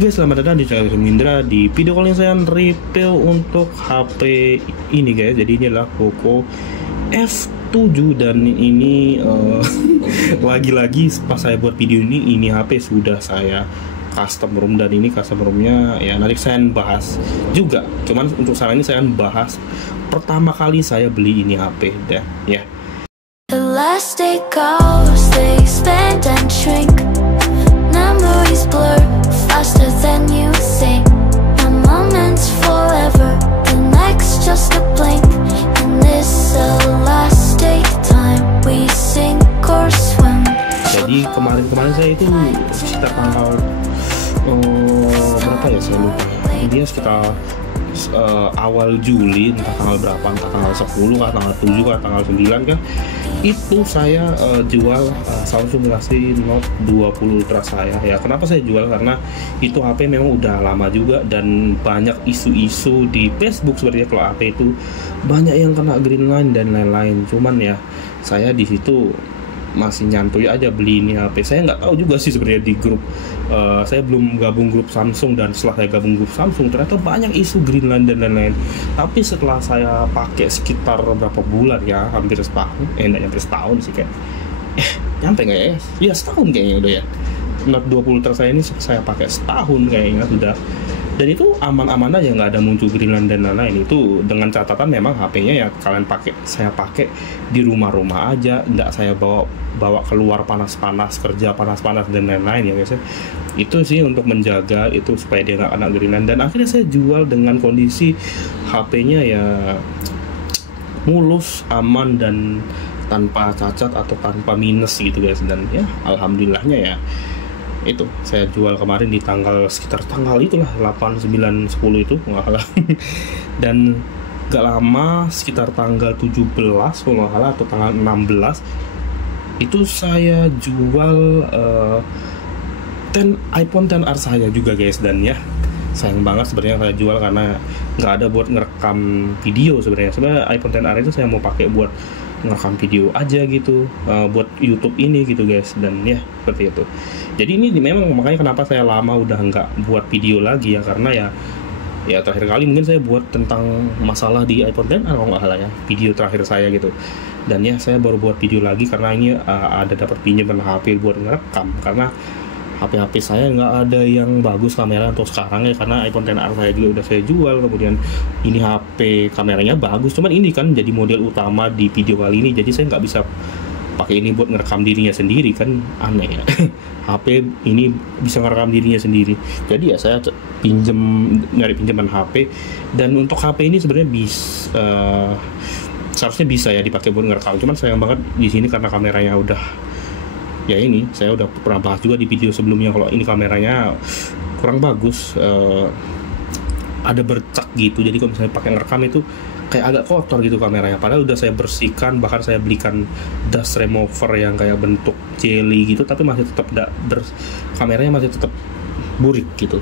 Guys, selamat datang di channel Indra. Di video kali ini saya review untuk HP ini guys. Jadi ini adalah Poco F7 dan ini lagi-lagi pas saya buat video ini HP sudah saya custom room, dan ini custom roomnya ya nanti saya bahas juga. Cuman untuk saat ini saya bahas pertama kali saya beli ini HP dah ya. The last day goes, they expand and shrink. Memories blur faster than you think. One moment's forever, the next just a blink. And this elastic time, we sink or swim. Jadi kemarin saya itu sekitar tanggal berapa ya, saya lupa. Dia sekitar awal Juli, entah tanggal berapa, entah tanggal 10 kah, tanggal 7 kah, tanggal 9 kah, itu saya jual Samsung Galaxy Note 20 Ultra saya ya. Kenapa saya jual? Karena itu HP memang udah lama juga dan banyak isu-isu di Facebook sebenarnya kalau HP itu banyak yang kena green line dan lain-lain. Cuman ya saya di situ masih nyantuy aja beli ini HP. Saya nggak tahu juga sih sebenarnya di grup, saya belum gabung grup Samsung, dan setelah saya gabung grup Samsung ternyata banyak isu green line dan lain-lain. Tapi setelah saya pakai sekitar berapa bulan ya, hampir setahun, nggak nyampe setahun sih kayak, nyampe nggak ya? Ya setahun kayaknya udah ya. Note 20 Ultra saya ini saya pakai setahun kayaknya sudah. Dan itu aman-aman aja, nggak ada muncul green line dan lain-lain. Itu dengan catatan memang HP-nya ya kalian pakai, saya pakai di rumah-rumah aja, nggak saya bawa keluar panas-panas, kerja panas-panas dan lain-lain ya guys. Itu sih untuk menjaga itu supaya dia nggak kena green line. Dan akhirnya saya jual dengan kondisi HP-nya ya mulus, aman, dan tanpa cacat atau tanpa minus gitu guys. Dan ya alhamdulillahnya ya itu saya jual kemarin di sekitar tanggal itulah 8, 9, 10 itu nggak salah. Dan gak lama sekitar tanggal 17 kalau nggak salah atau tanggal 16 itu saya jual iPhone XR saya juga guys. Dan ya sayang banget sebenarnya saya jual karena nggak ada buat ngerekam video. Sebenarnya iPhone XR itu saya mau pakai buat ngerekam video aja gitu, buat YouTube ini gitu guys. Dan ya seperti itu. Jadi ini memang makanya kenapa saya lama udah nggak buat video lagi ya, karena ya terakhir kali mungkin saya buat tentang masalah di iPhone XR kalau nggak salah ya, video terakhir saya gitu. Dan ya saya baru buat video lagi karena ini ada dapat pinjaman HP buat ngerekam, karena HP saya nggak ada yang bagus kamera untuk sekarang ya, karena iPhone XR saya juga udah saya jual. Kemudian ini HP kameranya bagus, cuman ini kan jadi model utama di video kali ini, jadi saya nggak bisa pakai ini buat ngerekam dirinya sendiri, kan aneh ya. HP ini bisa ngerekam dirinya sendiri, jadi ya saya nyari pinjaman HP. Dan untuk HP ini sebenarnya seharusnya bisa ya dipakai buat ngerekam, cuman sayang banget di sini karena kameranya udah ya, ini saya udah pernah bahas juga di video sebelumnya kalau ini kameranya kurang bagus, ada bercak gitu. Jadi kalau misalnya pakai ngerekam itu kayak agak kotor gitu kameranya, padahal udah saya bersihkan, bahkan saya belikan dust remover yang kayak bentuk jelly gitu, tapi masih tetap kameranya masih tetap burik gitu.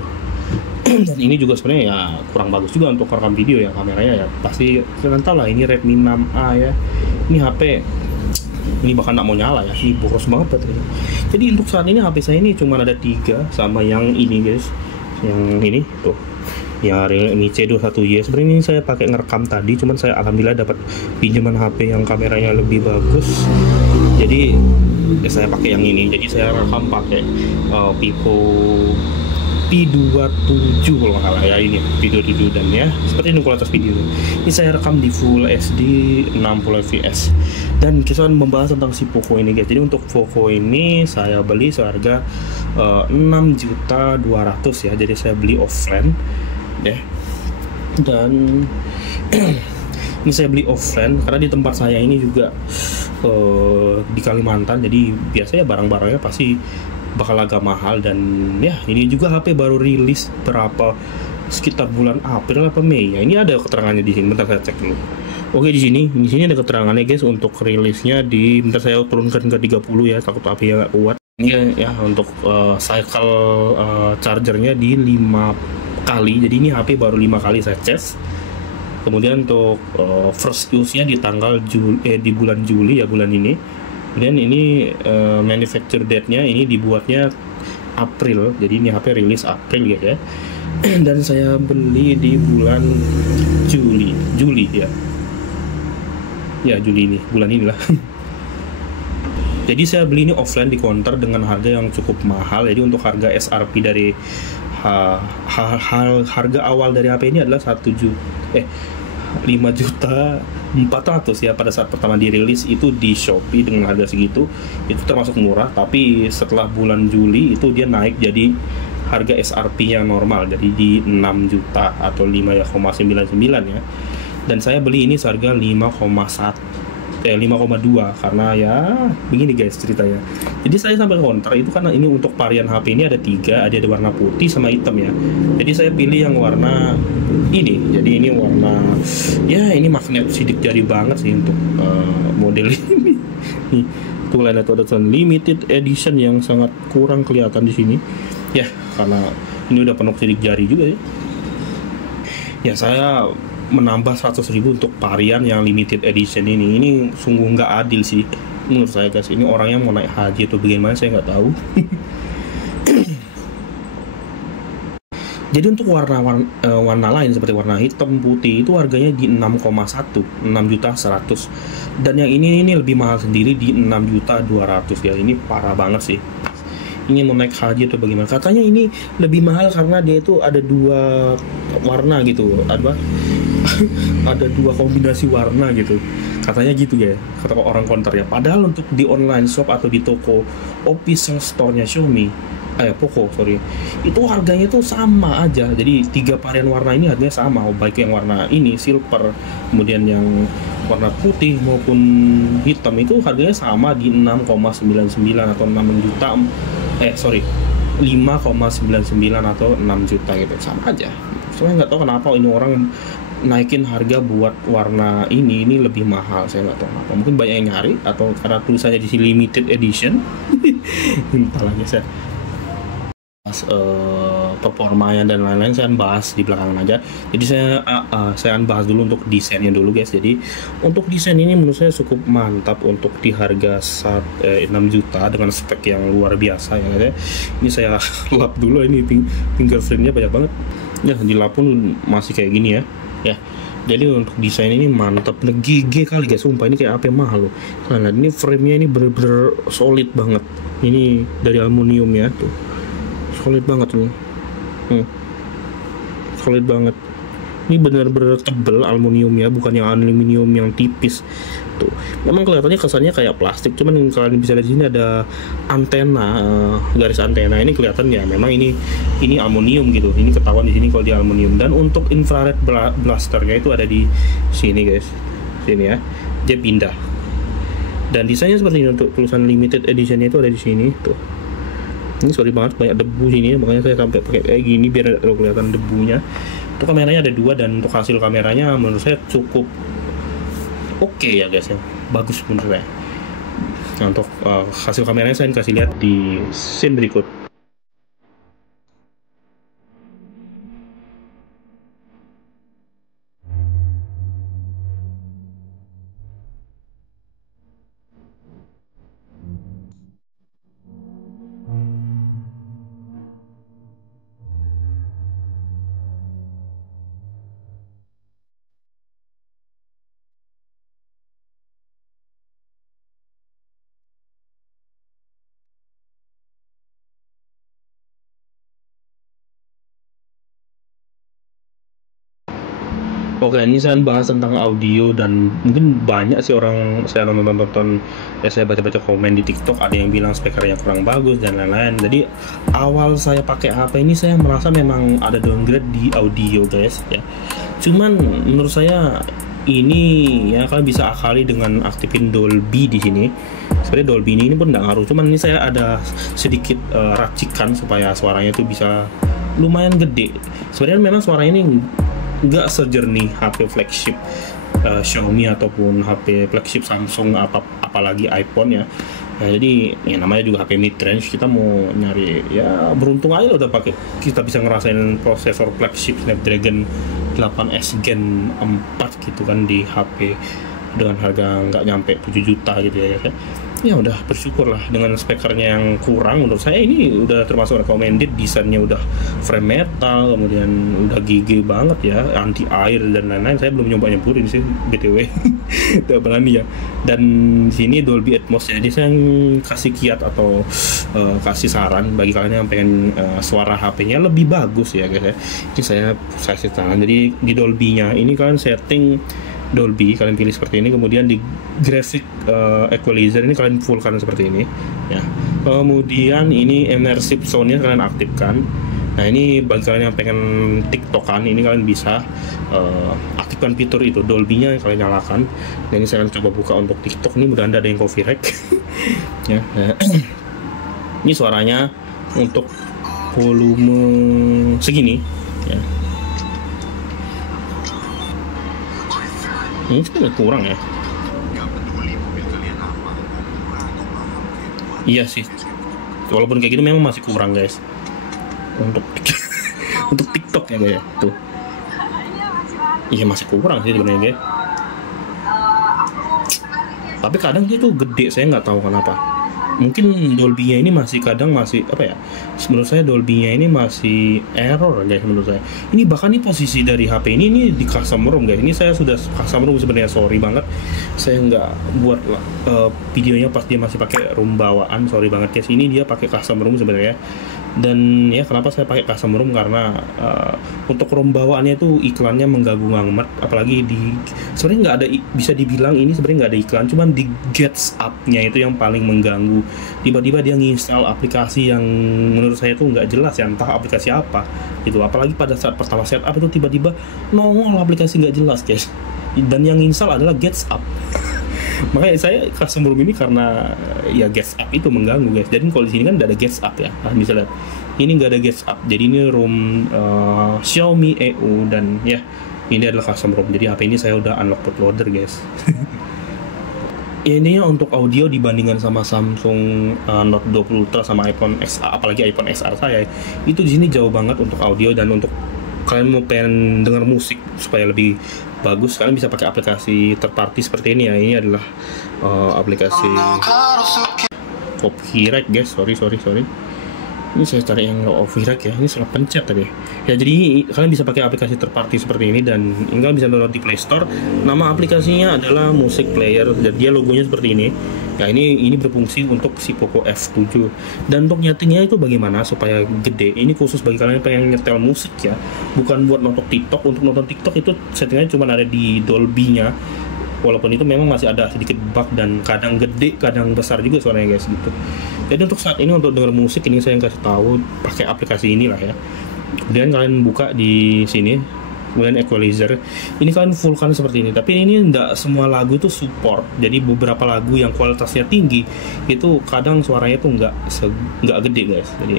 Dan ini juga sebenarnya ya kurang bagus juga untuk rekam video ya kameranya ya. Pasti kalian tahu lah ini Redmi 6A ya, ini HP ini bahkan nggak mau nyala ya, ini boros banget baterainya. Jadi untuk saat ini HP saya ini cuma ada 3 sama yang ini guys, yang ini tuh ya, Realme C21Y. Sebenarnya ini saya pakai ngerekam tadi, cuman saya alhamdulillah dapat pinjaman HP yang kameranya lebih bagus, jadi ya saya pakai yang ini. Jadi saya rekam pakai Vivo P27 kalau nggak salah ya, ini P27. Dan ya seperti ini kualitas video ini saya rekam di Full HD 60 fps. Dan kita akan membahas tentang si Poco ini guys. Jadi untuk Poco ini saya beli seharga 6.200.000 ya, jadi saya beli offline ya. Dan ini saya beli offline karena di tempat saya ini juga di Kalimantan, jadi biasanya barang-barangnya pasti bakal agak mahal. Dan ya ini juga HP baru rilis sekitar bulan April apa Mei ya. Ini ada keterangannya di sini, bentar saya cek dulu. Oke, di sini ada keterangannya guys untuk rilisnya. Bentar saya turunkan ke 30 ya, takut HP nggak kuat. Ini ya untuk cycle chargernya di 5 kali, jadi ini HP baru 5 kali saya cas. Kemudian untuk first use-nya di di bulan Juli ya, bulan ini. Kemudian ini manufacture date-nya ini dibuatnya April, jadi ini HP rilis April guys ya. Dan saya beli di bulan Juli ya Juli ini, bulan inilah. Jadi saya beli ini offline di counter dengan harga yang cukup mahal. Jadi untuk harga SRP dari harga awal dari HP ini adalah 5.400.000 ya pada saat pertama dirilis itu di Shopee dengan harga segitu. Itu termasuk murah, tapi setelah bulan Juli itu dia naik jadi harga SRP yang normal, jadi di 6 juta atau 5,99 ya. Dan saya beli ini seharga 5,2 karena ya begini guys ceritanya. Jadi saya sampai counter itu karena ini untuk varian HP ini ada 3, ada warna putih sama hitam ya. Jadi saya pilih yang warna ini. Jadi ini warna ya ini magnet sidik jari banget sih untuk model ini. Nih, tuh lainnya tuh ada limited edition yang sangat kurang kelihatan di sini. Ya, karena ini udah penuh sidik jari juga ya. Ya saya menambah 100.000 untuk varian yang limited edition ini. Ini sungguh nggak adil sih menurut saya guys. Ini orang yang mau naik haji atau bagaimana saya nggak tahu. Jadi untuk warna lain seperti warna hitam, putih itu harganya di 6,1 dan yang ini lebih mahal sendiri di 6.200.000 ya. Ini parah banget sih. Ini mau naik haji atau bagaimana? Katanya ini lebih mahal karena dia itu ada 2 warna gitu, ada 2 kombinasi warna gitu. Katanya gitu ya, kata orang counter ya. Padahal untuk di online shop atau di toko official store-nya Xiaomi, Poco itu harganya tuh sama aja. Jadi 3 varian warna ini harganya sama, baik yang warna ini silver, kemudian yang warna putih maupun hitam itu harganya sama di 6,99 atau 6 juta 5,99 atau 6 juta gitu, sama aja. Saya nggak tahu kenapa ini orang naikin harga buat warna ini lebih mahal. Saya nggak tahu kenapa, mungkin banyak yang nyari atau karena tulisannya di sini limited edition. Entahlah ya, saya performanya dan lain-lain saya bahas di belakangan aja. Jadi saya bahas dulu untuk desainnya dulu guys. Jadi untuk desain ini menurut saya cukup mantap untuk di harga 6 juta dengan spek yang luar biasa ya guys. Ini saya lap dulu, ini fingerprintnya banyak banget ya, di lap pun masih kayak gini ya. Jadi untuk desain ini mantap, gigi kali guys, sumpah ini kayak apa yang mahal loh. Nah ini framenya ini bener-bener solid banget. Ini dari aluminium ya tuh, solid banget ini. Solid banget. Ini benar-benar tebel aluminium ya, bukan yang aluminium yang tipis. Tuh. Memang kelihatannya kesannya kayak plastik, cuman kalian bisa lihat di sini ada antena, garis antena ini kelihatan ya. Memang ini aluminium gitu. Ini ketahuan di sini kalau di aluminium. Dan untuk infrared blasternya itu ada di sini guys. Sini ya. Dia pindah. Dan desainnya seperti ini. Untuk tulisan limited editionnya itu ada di sini tuh. Ini sorry banget banyak debu sini, makanya saya sampai pakai kayak gini biar tidak kelihatan debunya. Itu kameranya ada 2 dan untuk hasil kameranya menurut saya cukup oke ya guys ya, bagus menurut saya. Nah, untuk hasil kameranya saya kasih lihat di scene berikut. Oke, ini saya bahas tentang audio dan mungkin banyak sih orang saya nonton saya baca-baca komen di TikTok ada yang bilang speakernya kurang bagus dan lain-lain. Jadi awal saya pakai HP ini saya merasa memang ada downgrade di audio guys ya. Cuman menurut saya ini ya kalian bisa akali dengan aktifin Dolby di sini. Sebenarnya Dolby ini pun nggak ngaruh. Cuman ini saya ada sedikit racikan supaya suaranya itu bisa lumayan gede. Sebenarnya memang suaranya ini nggak sejernih HP flagship Xiaomi ataupun HP flagship Samsung apalagi iPhone ya. Jadi ya namanya juga HP mid range, kita mau nyari ya beruntung aja loh udah pakai, kita bisa ngerasain prosesor flagship Snapdragon 8S Gen 4 gitu kan di HP dengan harga nggak nyampe 7 juta gitu ya guys ya. ya udah bersyukur lah dengan spekernya yang kurang. Menurut saya ini udah termasuk recommended, desainnya udah frame metal, kemudian udah gigi banget ya, anti air dan lain-lain. Saya belum nyoba nyebutin sih BTW. Tidak berani ya. Dan sini Dolby Atmos, jadi saya kasih kiat atau kasih saran bagi kalian yang pengen suara HP-nya lebih bagus ya guys ya. Ini saya kasih saran. Jadi di Dolby-nya ini kalian setting Dolby, kalian pilih seperti ini, kemudian di graphic equalizer ini kalian fullkan seperti ini ya. Kemudian ini immersive sound-nya kalian aktifkan. Nah ini bagi kalian yang pengen tiktokan, ini kalian bisa aktifkan fitur itu, Dolby-nya kalian nyalakan. Nah ini saya akan coba buka untuk TikTok, ini mudah-mudahan ada yang coffee rack. Ya, ya. Ini suaranya untuk volume segini ya. Ini sebenarnya kurang ya. Iya sih. Walaupun kayak gitu memang masih kurang guys. Untuk untuk TikTok ya guys. Tuh. Iya masih kurang sih sebenarnya guys. Tapi kadang dia tuh gede, saya nggak tahu kenapa. Mungkin Dolby-nya ini masih kadang masih apa ya? Menurut saya Dolby-nya ini masih error guys menurut saya. Ini bahkan nih posisi dari HP ini di custom room guys. Ini saya sudah custom room sebenarnya, sorry banget. Saya nggak buat videonya pas dia masih pakai room bawaan, sorry banget guys. Ini dia pakai custom room sebenarnya. Dan ya kenapa saya pakai custom room, karena untuk room bawaannya itu iklannya mengganggu banget, apalagi di sebenarnya nggak ada, bisa dibilang ini sebenarnya nggak ada iklan, cuman di Gets Up-nya itu yang paling mengganggu. Tiba-tiba dia nginstal aplikasi yang menurut saya itu nggak jelas ya, entah aplikasi apa gitu, apalagi pada saat pertama setup itu tiba-tiba nongol aplikasi nggak jelas guys, dan yang install adalah Gets Up. Makanya saya custom room ini karena ya Gets Up itu mengganggu guys. Jadi kalau di sini kan tidak ada Gets Up ya, nah, bisa lihat ini nggak ada Gets Up, jadi ini room Xiaomi EU, dan ya ini adalah custom room. Jadi HP ini saya udah unlock bootloader guys. Ya, ini untuk audio dibandingkan sama Samsung Note 20 Ultra sama iPhone XR, apalagi iPhone XR saya, itu di sini jauh banget untuk audio. Dan untuk kalian mau pengen dengar musik supaya lebih bagus, kalian bisa pakai aplikasi third party seperti ini ya. Ini adalah aplikasi Coffee Rack guys, sorry. Ini saya cari yang Coffee Rack ya, ini salah pencet tadi ya. Jadi kalian bisa pakai aplikasi third party seperti ini, dan kalian bisa download di Play Store. Nama aplikasinya adalah Music Player, dan dia logonya seperti ini ya. Ini berfungsi untuk si Poco F7. Dan untuk nyetingnya itu bagaimana supaya gede, ini khusus bagi kalian yang pengen nyetel musik ya, bukan buat nonton TikTok. Untuk nonton TikTok itu settingnya cuma ada di Dolby-nya, walaupun itu memang masih ada sedikit bug dan kadang gede kadang besar juga suaranya guys gitu. Jadi untuk saat ini untuk denger musik ini saya kasih tahu pakai aplikasi inilah ya. Kemudian kalian buka di sini, kemudian equalizer ini kalian fullkan seperti ini. Tapi ini enggak semua lagu itu support, jadi beberapa lagu yang kualitasnya tinggi itu kadang suaranya tuh nggak gede guys. Jadi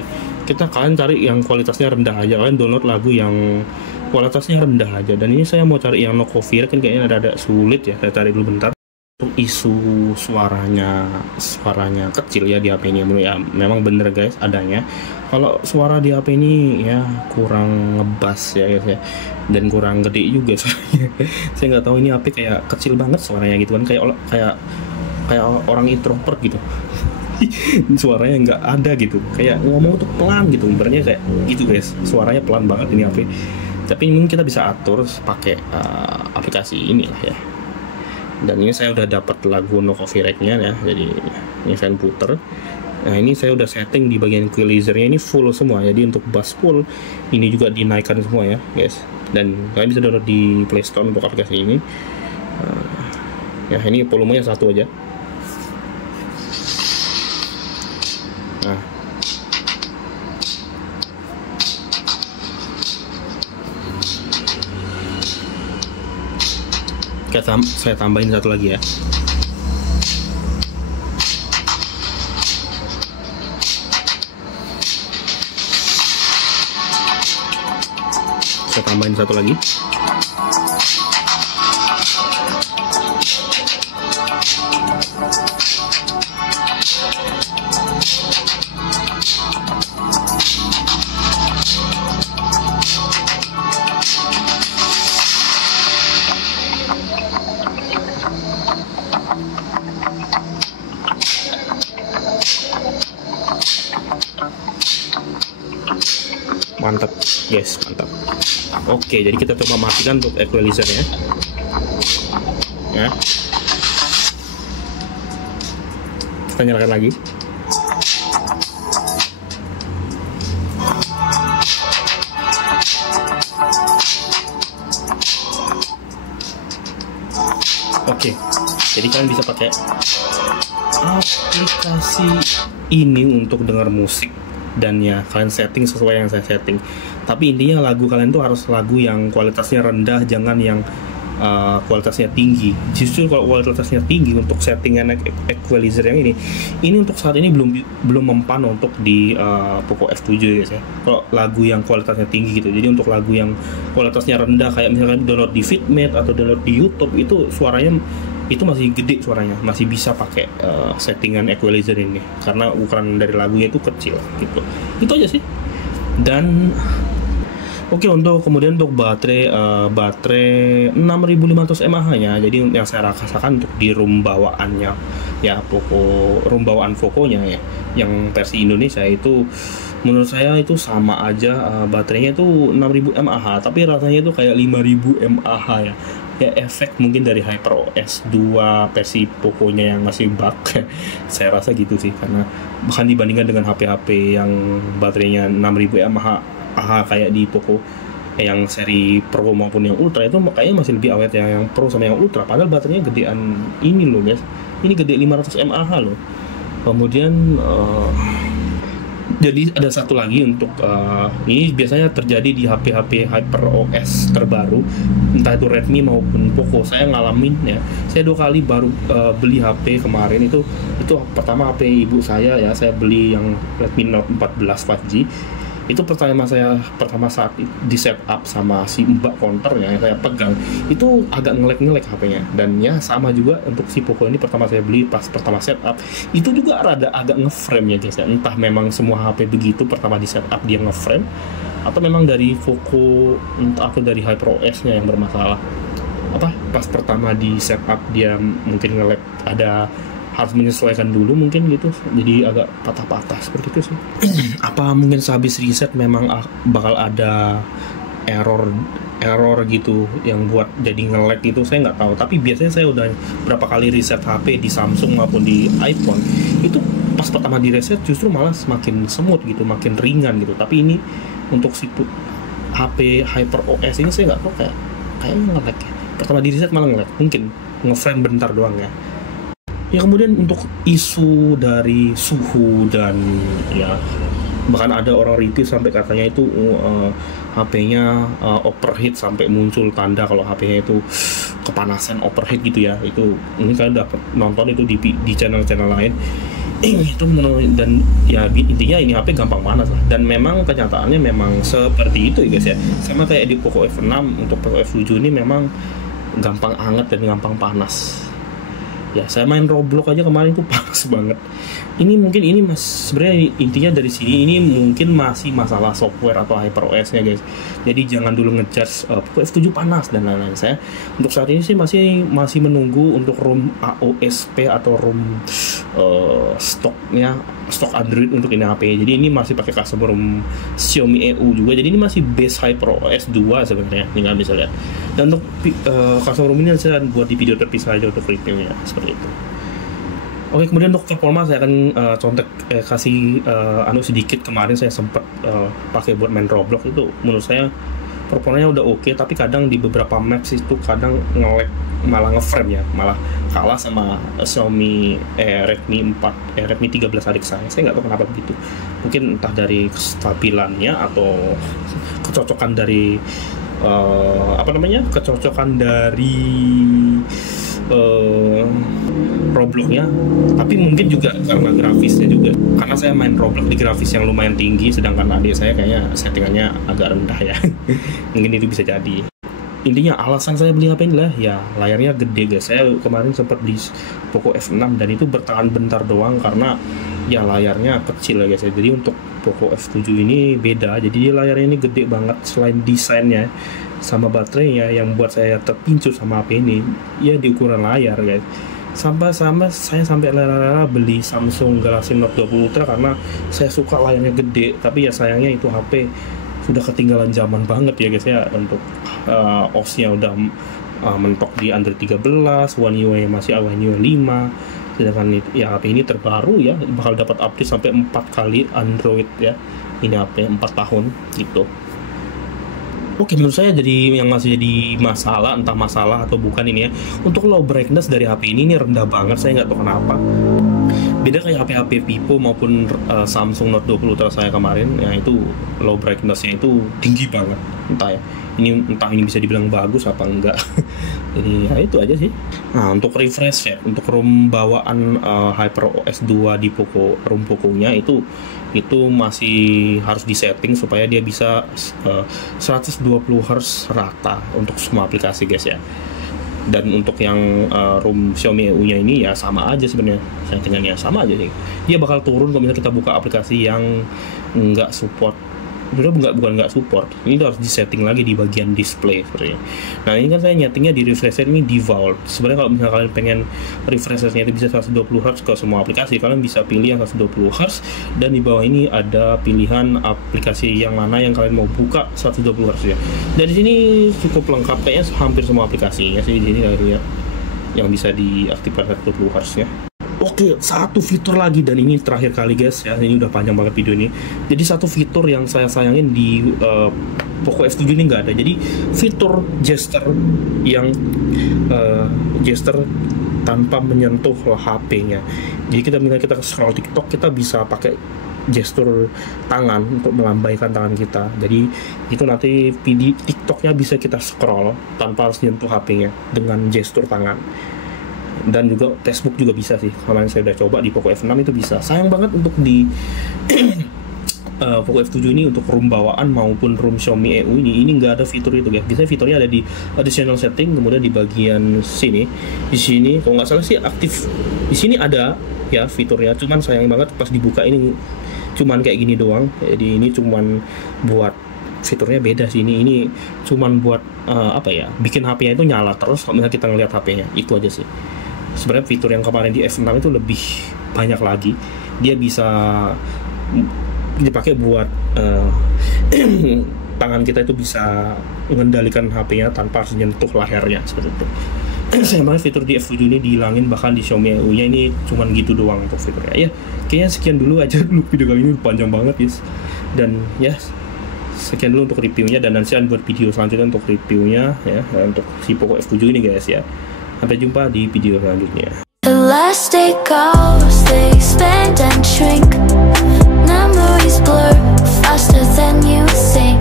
kalian cari yang kualitasnya rendah aja, kalian download lagu yang kualitasnya rendah aja. Dan ini saya mau cari yang no coffee kan kayaknya ada sulit ya, saya cari dulu bentar. Untuk isu suaranya kecil ya di HP ini ya, memang bener guys adanya. Kalau suara di HP ini ya kurang ngebas ya guys ya, dan kurang gede juga suaranya. Saya nggak tahu ini HP kayak kecil banget suaranya gitu kan, kayak orang introvert gitu. Suaranya nggak ada gitu, kayak ngomong tuh pelan gitu, ibaratnya kayak gitu guys, suaranya pelan banget ini HP. Tapi mungkin kita bisa atur pakai aplikasi inilah ya. Dan ini saya udah dapat lagu No Coffee Rack-nya ya, jadi ini saya puter. Nah ini saya udah setting di bagian equalizer-nya ini full semua, jadi untuk bass full, ini juga dinaikkan semua ya guys. Dan kalian bisa download di Play Store untuk aplikasi ini. Ya ini volumenya 1 aja. Nah saya tambahin 1 lagi ya. Saya tambahin 1 lagi. guys, mantap. Oke, jadi kita coba matikan untuk equalizer ya. Kita nyalakan lagi. Oke, jadi kalian bisa pakai aplikasi ini untuk dengar musik, dan ya kalian setting sesuai yang saya setting. Tapi intinya lagu kalian tuh harus lagu yang kualitasnya rendah, jangan yang kualitasnya tinggi. Justru kalau kualitasnya tinggi untuk settingan equalizer yang ini untuk saat ini belum mempan untuk di Poco F7 guys ya. Kalau lagu yang kualitasnya tinggi gitu. Jadi untuk lagu yang kualitasnya rendah kayak misalkan download di Fitmate atau download di YouTube, itu suaranya itu masih gede, suaranya masih bisa pakai settingan equalizer ini karena ukuran dari lagunya itu kecil gitu. Itu aja sih. Dan oke, kemudian untuk baterai 6500 mAh nya. Jadi yang saya rasakan untuk di room bawaannya ya, room bawaan Poco-nya ya, yang versi Indonesia itu menurut saya itu sama aja, baterainya itu 6000 mAh, tapi rasanya itu kayak 5000 mAh ya. Ya efek mungkin dari HyperOS 2 versi Poco-nya yang masih bug. Saya rasa gitu sih, karena bahkan dibandingkan dengan HP-HP yang baterainya 6000 mAh kayak di Poco yang seri Pro maupun yang Ultra, itu kayaknya masih lebih awet yang Pro sama yang Ultra, padahal baterainya gedean ini loh guys. Ini gede 500 mAh loh. Kemudian jadi ada satu lagi untuk ini biasanya terjadi di HP-HP HyperOS terbaru, entah itu Redmi maupun Poco. Saya ngalamin ya, saya 2 kali baru beli HP kemarin. Itu pertama HP ibu saya ya, saya beli yang Redmi Note 14 5G. Itu pertama saat di setup sama si mbak counternya yang saya pegang, itu agak ngelek HP-nya. Dan ya sama juga untuk si Poco ini, pertama saya beli pas pertama setup itu juga rada agak ngeframe ya guys ya. Entah memang semua HP begitu, pertama di setup dia ngeframe, atau memang dari Poco atau dari HyperOS-nya yang bermasalah. Pas pertama di setup dia mungkin ngelek, harus menyesuaikan dulu mungkin gitu, jadi agak patah-patah seperti itu sih. Apa mungkin sehabis reset memang bakal ada error gitu yang buat jadi nge-lag gitu, saya nggak tahu. Tapi biasanya saya udah berapa kali reset HP di Samsung maupun di iPhone, itu pas pertama di reset justru malah semakin smooth gitu, makin ringan gitu. Tapi ini untuk si HP HyperOS ini saya nggak tahu, kayaknya nge-lag ya. Pertama di reset malah nge-lag, mungkin nge-frame bentar doang ya. Ya kemudian untuk isu dari suhu dan ya bahkan ada orang review sampai katanya itu HP-nya overheat, sampai muncul tanda kalau HP-nya itu kepanasan, overheat gitu ya. Itu ini kalian udah nonton itu di channel-channel lain. Itu dan ya intinya ini HP gampang panas lah. Dan memang kenyataannya memang seperti itu ya guys ya. Sama kayak di Poco F6, untuk Poco F7 ini memang gampang hangat dan gampang panas. Ya saya main Roblox aja kemarin tuh panas banget. Ini mungkin sebenarnya intinya dari sini ini mungkin masih masalah software atau HyperOS nya guys. Jadi jangan dulu ngejudge Poco F7 panas dan lain-lain. Saya untuk saat ini sih masih menunggu untuk ROM AOSP atau ROM stok Android untuk ini HP. Jadi ini masih pakai custom ROM Xiaomi EU juga. Jadi ini masih base HyperOS 2 sebenarnya, tinggal bisa lihat. Dan untuk custom ROM ini saya buat di video terpisah aja untuk reviewnya seperti itu. Oke, kemudian untuk performa saya akan kasih sedikit. Kemarin saya sempat pakai buat main Roblox, itu menurut saya performanya udah oke, tapi kadang di beberapa maps itu kadang nge-lag, malah nge-frame ya, malah kalah sama Xiaomi Redmi 13 adik saya nggak tahu kenapa begitu. Mungkin entah dari kestabilannya atau kecocokan dari Robloxnya, tapi mungkin juga karena grafisnya juga, karena saya main Roblox di grafis yang lumayan tinggi, sedangkan adik saya kayaknya settingannya agak rendah ya. Mungkin itu bisa jadi. Intinya alasan saya beli HP ini lah ya, layarnya gede guys. Saya kemarin sempat beli Poco F6 dan itu bertahan bentar doang karena ya layarnya kecil ya guys ya. Jadi untuk Poco F7 ini beda, jadi layarnya ini gede banget. Selain desainnya sama baterainya yang buat saya terpicu sama HP ini, ya di ukuran layar guys. Saya sampai rela-rela beli Samsung Galaxy Note 20 Ultra karena saya suka layarnya gede. Tapi ya sayangnya itu HP sudah ketinggalan zaman banget ya guys ya. Untuk OS-nya udah mentok di Android 13, One UI masih One UI 5. Sedangkan ya HP ini terbaru ya, bakal dapat update sampai 4 kali Android ya. Ini HP 4 tahun gitu. Oke, menurut saya jadi yang masih jadi masalah, entah masalah atau bukan ini ya, untuk low brightness dari HP ini rendah banget, saya nggak tahu kenapa. Beda kayak HP-HP Vivo maupun Samsung Note 20 Ultra saya kemarin, ya itu low brightness-nya itu tinggi banget. Entah ini bisa dibilang bagus apa enggak. Jadi ya itu aja sih. Nah, untuk refresh rate, untuk ROM bawaan HyperOS 2 di ROM Poco-nya itu masih harus disetting supaya dia bisa 120 Hz rata untuk semua aplikasi guys ya. Dan untuk yang ROM Xiaomi EU-nya ini ya sama aja sebenarnya, settingannya sama aja sih. Dia bakal turun kalau misalnya kita buka aplikasi yang nggak support. Sebenarnya bukan nggak support, ini harus disetting lagi di bagian display sebenarnya. Nah ini kan saya nyetingnya di refresh rate ini default. Sebenarnya kalau misalnya kalian pengen refresh rate-nya itu bisa 120 Hz ke semua aplikasi, kalian bisa pilih yang 120 Hz, dan di bawah ini ada pilihan aplikasi yang mana yang kalian mau buka 120 Hz ya. Dan di sini cukup lengkap, kayaknya hampir semua aplikasinya sih di sini ya, yang bisa diaktifkan 120 Hz ya. Oke, satu fitur lagi, dan ini terakhir kali guys ya, ini udah panjang banget video ini. Jadi satu fitur yang saya sayangin di Poco F7 ini nggak ada. Jadi fitur gesture yang gesture tanpa menyentuh HP-nya. Jadi kita scroll TikTok, kita bisa pakai gestur tangan untuk melambaikan tangan kita. Jadi itu nanti video TikToknya bisa kita scroll tanpa harus nyentuh HP-nya dengan gestur tangan. Dan juga Facebook juga bisa sih, kemarin saya udah coba di Poco F6 itu bisa. Sayang banget untuk di Poco F7 ini untuk ROM bawaan maupun ROM Xiaomi EU ini nggak ada fitur itu guys. Biasanya fiturnya ada di additional setting, kemudian di bagian sini, di sini kalau nggak salah sih aktif. Di sini ada ya fiturnya, cuman sayang banget pas dibuka ini cuman kayak gini doang. Jadi ini cuman buat fiturnya beda sih, ini cuman buat bikin HP-nya itu nyala terus kalau misalnya kita ngelihat HP-nya, itu aja sih. Sebenarnya fitur yang kemarin di F6 itu lebih banyak lagi. Dia bisa dipakai buat tangan kita itu bisa mengendalikan HP-nya tanpa harus nyentuh layarnya seperti itu. Saya banget fitur di F7 ini dihilangin, bahkan di Xiaomi EU-nya ini cuman gitu doang untuk fiturnya. Ya, kayaknya sekian dulu aja dulu video kali ini, panjang banget guys. Dan ya sekian dulu untuk reviewnya, dan nanti saya buat video selanjutnya untuk reviewnya ya, untuk si Poco F7 ini guys ya. Sampai jumpa di video selanjutnya. The last day goes, they expand and shrink. Memories blur faster than you think.